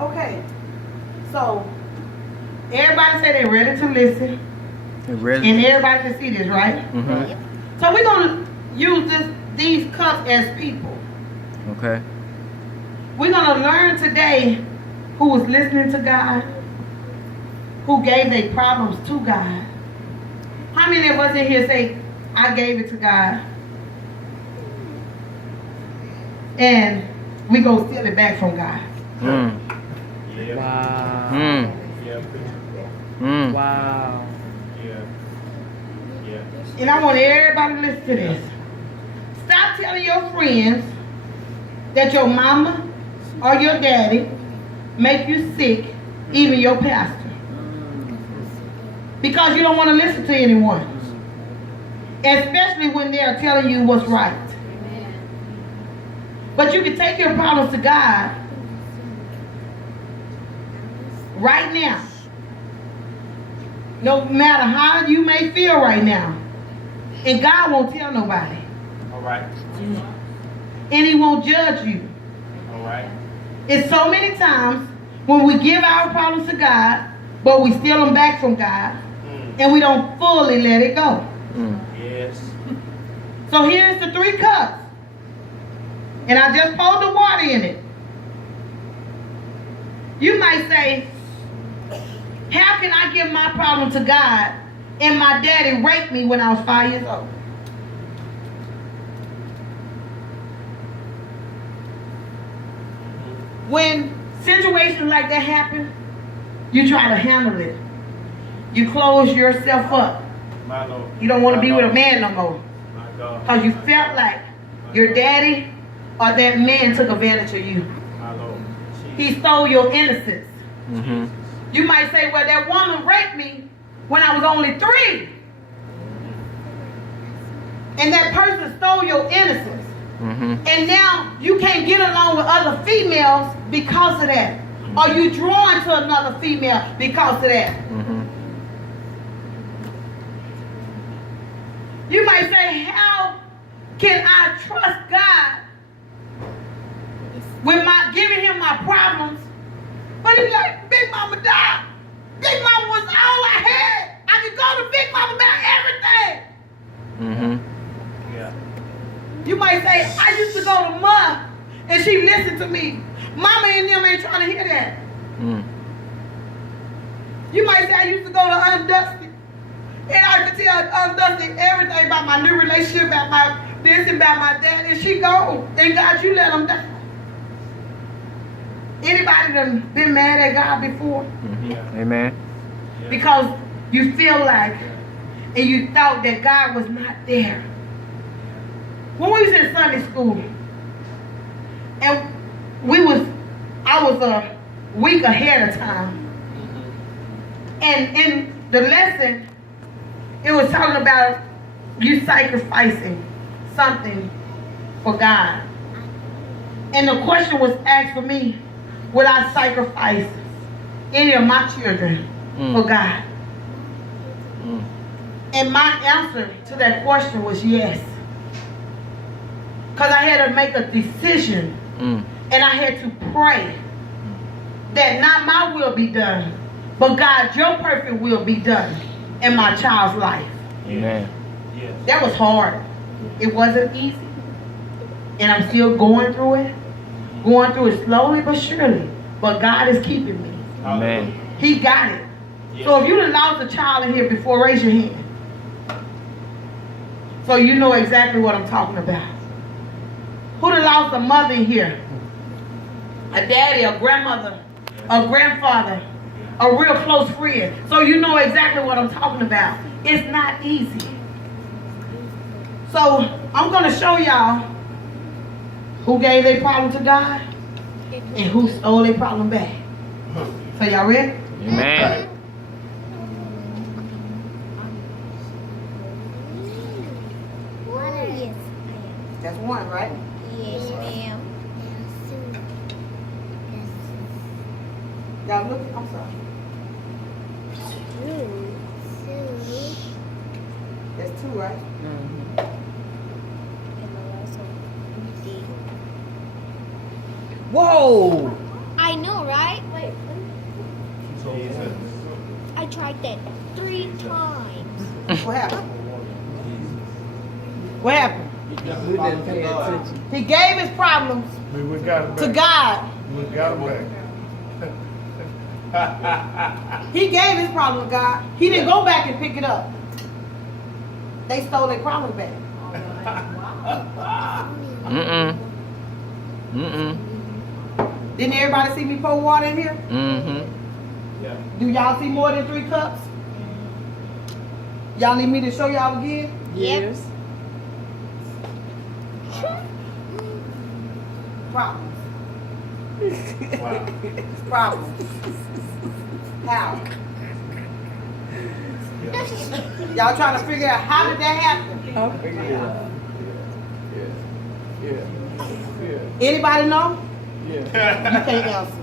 Okay. So, everybody say they're ready to listen. Really? And everybody can see this, right? Mm-hmm. So we're going to use these cups as people. Okay. We're going to learn today who was listening to God, who gave their problems to God. How many of us in here say, I gave it to God, and we go steal it back from God? Mm. Yeah. Wow. Mm. Yeah. Mm. Wow. Yeah. Yeah. And I want everybody to listen to this. Stop telling your friends that your mama or your daddy make you sick, even your pastor. Because you don't want to listen to anyone. Especially when they're telling you what's right. But you can take your problems to God right now. No matter how you may feel right now. And God won't tell nobody. All right. And He won't judge you. All right. It's so many times when we give our problems to God, but we steal them back from God, and we don't fully let it go. Mm. Yes. So here's the 3 cups. And I just poured the water in it. You might say, how can I give my problem to God and my daddy raped me when I was 5 years old? When situations like that happen, you try to handle it. You close yourself up. My Lord. You don't want to be with a man no more. My God. Because you felt like your daddy or that man took advantage of you. My Lord. He stole your innocence. Mm-hmm. You might say, well, that woman raped me when I was only 3. And that person stole your innocence. Mm-hmm. And now you can't get along with other females because of that. Or you drawn to another female because of that. Mm-hmm. You might say, how can I trust God with my giving him my problems? But he's like, Big Mama died. Big Mama was all I had. I could go to Big Mama about everything. Mm-hmm. Yeah. You might say, I used to go to Ma and she listened to me. Mama and them ain't trying to hear that. Mm. You might say, I used to go to Undusty and I could tell Undusty everything about my new relationship, about my this and about my dad, and she gone. And God, you let them die. Anybody done been mad at God before? Mm-hmm. Yeah. Amen. Because you feel like and you thought that God was not there. When we was in Sunday school, and I was a week ahead of time, and in the lesson, it was talking about you sacrificing something for God. And the question was asked for me, would I sacrifice any of my children for God? Mm. And my answer to that question was yes. Because I had to make a decision, and I had to pray that not my will be done, but God, your perfect will be done in my child's life. Amen. Yes. That was hard. It wasn't easy. And I'm still going through it slowly but surely. But God is keeping me. Amen. He got it. Yes. So if you done lost a child in here before, raise your hand. So you know exactly what I'm talking about. Who done lost a mother in here? A daddy, a grandmother, a grandfather, a real close friend. So you know exactly what I'm talking about. It's not easy. So I'm going to show y'all who gave their problem to God and who stole their problem back. So y'all ready? Amen. Yes, That's one, right? yes, ma'am. Y'all look, I'm sorry. That's two, right? Whoa! I I know, right? Wait. Jesus. I tried that 3 times. What happened? What happened? We didn't pay attention. He gave his problems We got him to back. God. We got him back. He gave his problem to God. He didn't go back and pick it up. They stole their problem back. Mm-mm. Mm-mm. Didn't everybody see me pour water in here? Mm-hmm. Yeah. Do y'all see more than 3 cups? Y'all need me to show y'all again? Yes. Problems. Wow. Problems. How? Y'all trying to figure out how did that happen? I'll figure it out. Yeah. Anybody know? Yeah. You can't answer.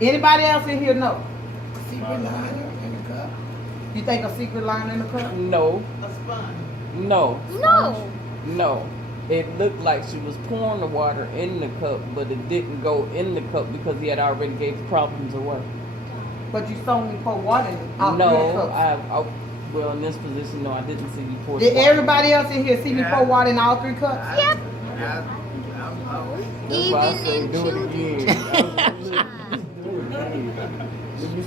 Anybody else in here know? Secret line in the cup. You think a secret line in the cup? No. A sponge. No. No. No. It looked like she was pouring the water in the cup, but it didn't go in the cup because he had already gave the problems away. But you saw me pour water in all 3 No, cups. well, in this position, no, I didn't see you pour the Did water. everybody else in here see me pour water in all 3 cups? Yep. That's why I say Even do it in again.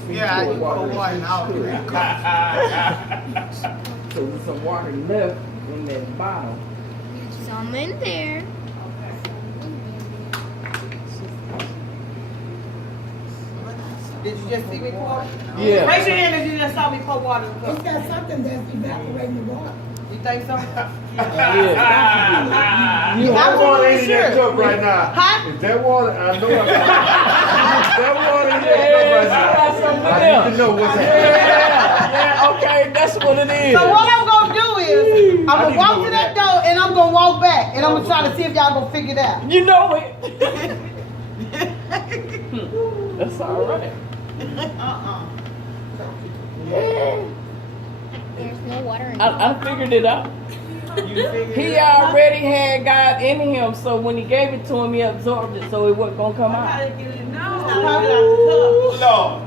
Yeah, I can pour water in all 3 cups. So there's some water left in that bottle. Some in there. Did you just see me pour? Yeah. Raise your hand if you just saw me pour water in the It's cup. got something that's evaporating the water. You think so? Yeah. You I'm that water really in that sure. cup right now. Huh? If that water, I know that water in that cup right now. I need to know what's happening. Yeah, okay, that's what it is. So what I'm gonna do is, I'm gonna walk to that door and I'm gonna walk back and I'm gonna try to see if y'all gonna figure it out. You know it. That's all right. There's no water in I figured it out. He already had God in him, so when he gave it to him, he absorbed it, so it wasn't gonna come out. Lord.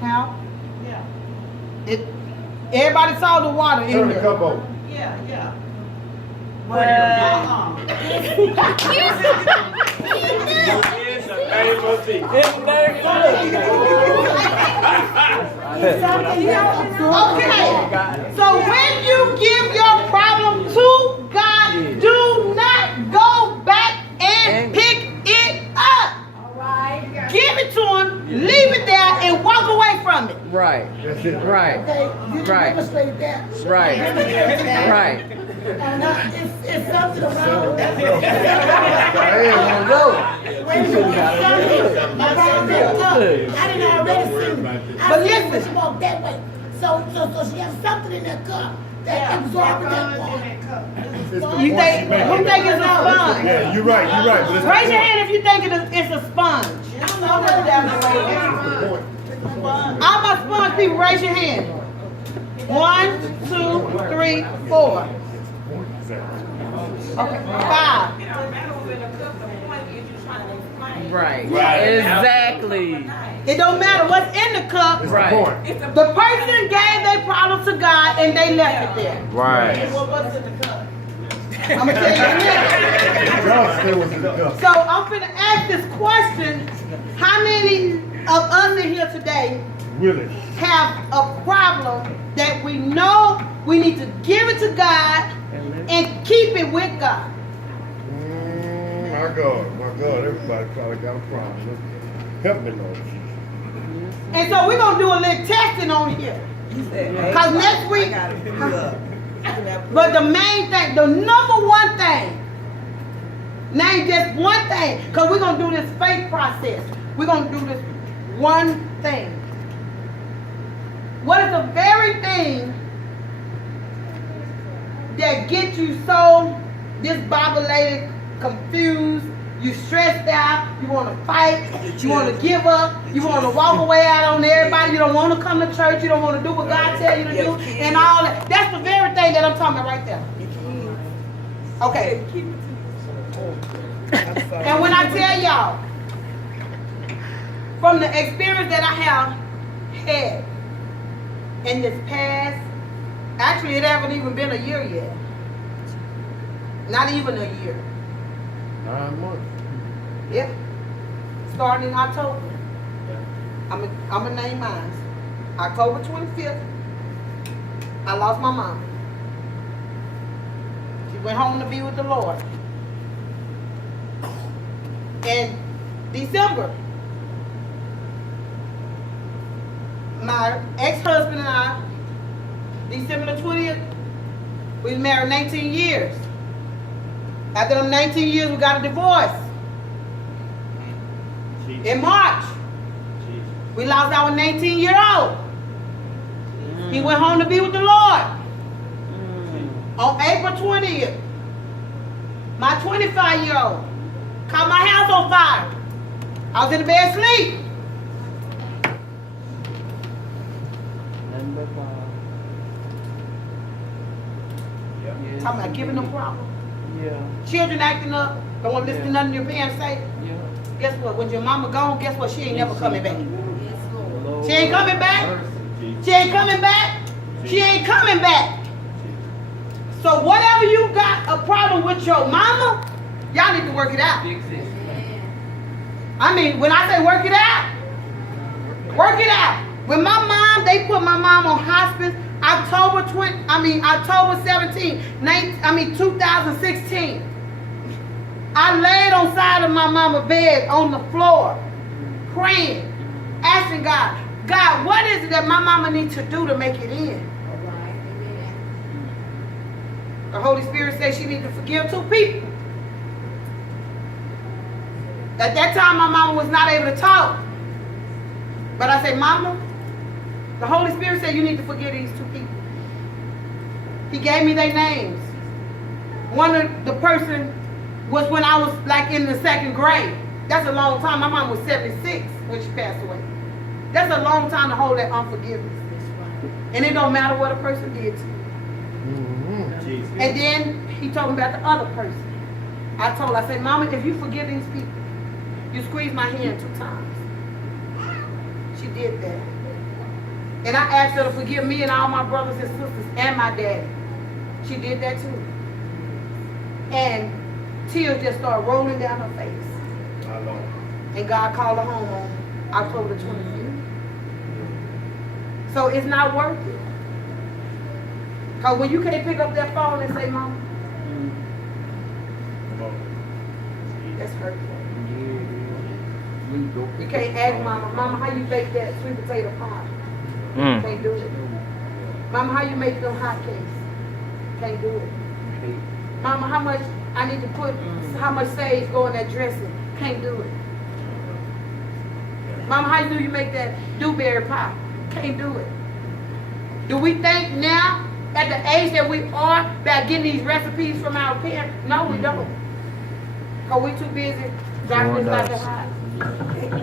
How? It. Everybody saw the water in Turn the here. cup over. It's a name of Jesus. It's very good. Okay. So when you give your problem to God, do not go back and pick it up. Give it to him, leave it there, and walk away from it. Right, That's it. right, Okay, you Right. demonstrate that. right, right. Now, it's something around that. Hey, well, no. Wait a minute, around that cup. I didn't already see it. I But see it when listen. she walked that way. So she has something in that cup that absorbs that water. It's the You point think? she making. Who think it's a sponge? Yeah, you're right. But it's the Raise your point. hand if you think it's a sponge. It's the point. All my sponge people, raise your hand. 1, 2, 3, 4. Okay, 5. Right. Right. Exactly. It don't matter what's in the cup. It's Right. the point. The person gave their problem to God and they left it there. Right. I'm gonna tell you now. God said what's in the cup. So I'm gonna ask this question: how many of us in here today Really. have a problem that we know we need to give it to God and keep it with God? My God. Everybody probably got a problem. Help me, Lord Jesus. And so we're gonna do a little testing on here. Cause next week, but the main thing, the number one thing, name just one thing, cause we're gonna do this faith process. We're gonna do this one thing. What is the very thing that gets you so disbobulated, confused, you stressed out, you want to fight, you want to give up, you want to walk away out on everybody, you don't want to come to church, you don't want to do what God tells you to do, and all that. That's the very thing that I'm talking about right there. Okay. And when I tell y'all, from the experience that I have had in this past, actually it haven't even been a year yet. Not even a year. 9 months. Yep. Starting in October. I'm gonna name mine. October 25th, I lost my mom. She went home to be with the Lord. In December, my ex-husband and I, December the 20th, we was married 19 years. After them 19 years, we got a divorce. In March, we lost our 19-year-old. He went home to be with the Lord. On April 20th, my 25-year-old caught my house on fire. I was in the bed asleep. Talking about giving them problems. Yeah. Children acting up, don't want to listen to nothing your parents say. Yeah. Guess what? When your mama gone, guess what? She ain't never coming back. Lord. She ain't coming back. She ain't coming back. She ain't coming back. So whatever you got a problem with your mama, y'all need to work it out. Fix it. I mean, when I say work it out, work it out. When my mom, they put my mom on hospice October 17, 2016. I laid on side of my mama's bed on the floor, praying, asking God, God, what is it that my mama needs to do to make it in? The Holy Spirit said she needs to forgive 2 people. At that time, my mama was not able to talk. But I said, Mama, the Holy Spirit said you need to forgive these 2 people. He gave me their names. One of the person was when I was like in the 2nd grade. That's a long time. My mom was 76 when she passed away. That's a long time to hold that unforgiveness. And it don't matter what a person did to you. And then he told me about the other person. I said, Mama, if you forgive these people, you squeeze my hand 2 times. She did that. And I asked her to forgive me and all my brothers and sisters and my daddy. She did that too. And tears just started rolling down her face. And God called her home on October the 25th. So it's not worth it. Because when you can't pick up that phone and say, Mama, that's hurtful. You can't ask Mama, Mama, how you make that sweet potato pie? Can't do it. Mama, how you make them hot cakes? Can't do it. Mama, how much I need to put, how much sage go in that dressing? Can't do it. Mama, how do you make that dewberry pie? Can't do it. Do we think now, at the age that we are, about getting these recipes from our parents? No, we don't. Because we're too busy driving this life at high.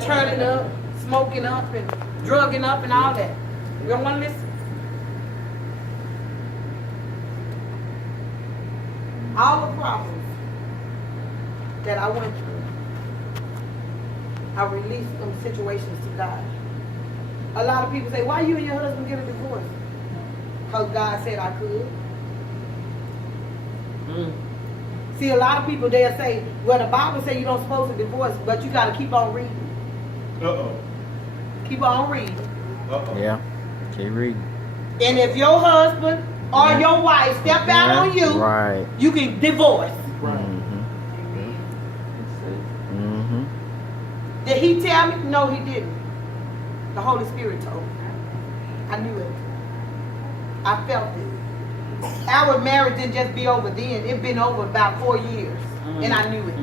Turning up, smoking up, and drugging up and all that. We don't want to listen. All the problems that I went through, I released them situations to God. A lot of people say, why you and your husband get a divorce? Because God said I could. See, a lot of people, they'll say, well, the Bible says you don't supposed to divorce, but you got to keep on reading. Keep on reading. Yeah. Keep reading. And if your husband or your wife step out on you, right, you can divorce. Did he tell me? No, he didn't. The Holy Spirit told me. I knew it. I felt it. Our marriage didn't just be over then. It's been over about 4 years. And I knew it.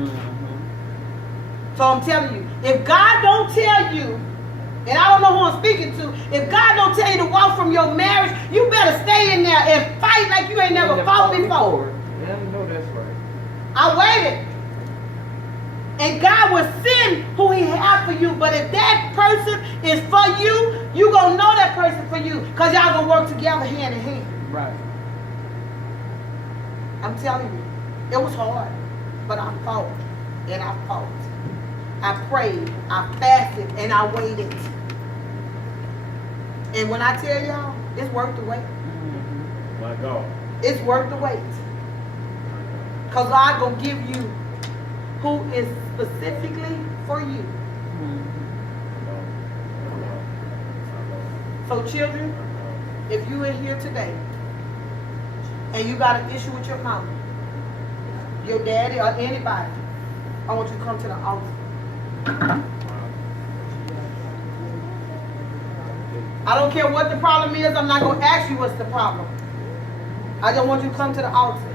So I'm telling you, if God don't tell you, and I don't know who I'm speaking to, if God don't tell you to walk from your marriage, you better stay in there and fight like you ain't never fought before. Yeah, I know that's right. I waited. And God will send who he has for you. But if that person is for you, you going to know that person for you. Because y'all going to work together hand in hand. Right. I'm telling you, it was hard. But I fought. And I fought. I prayed, I fasted, and I waited. And when I tell y'all, it's worth the wait. My God. It's worth the wait. Because God gonna give you who is specifically for you. So children, if you in here today and you got an issue with your mama, your daddy, or anybody, I want you to come to the altar. I don't care what the problem is. I'm not going to ask you what's the problem. I just want you to come to the altar.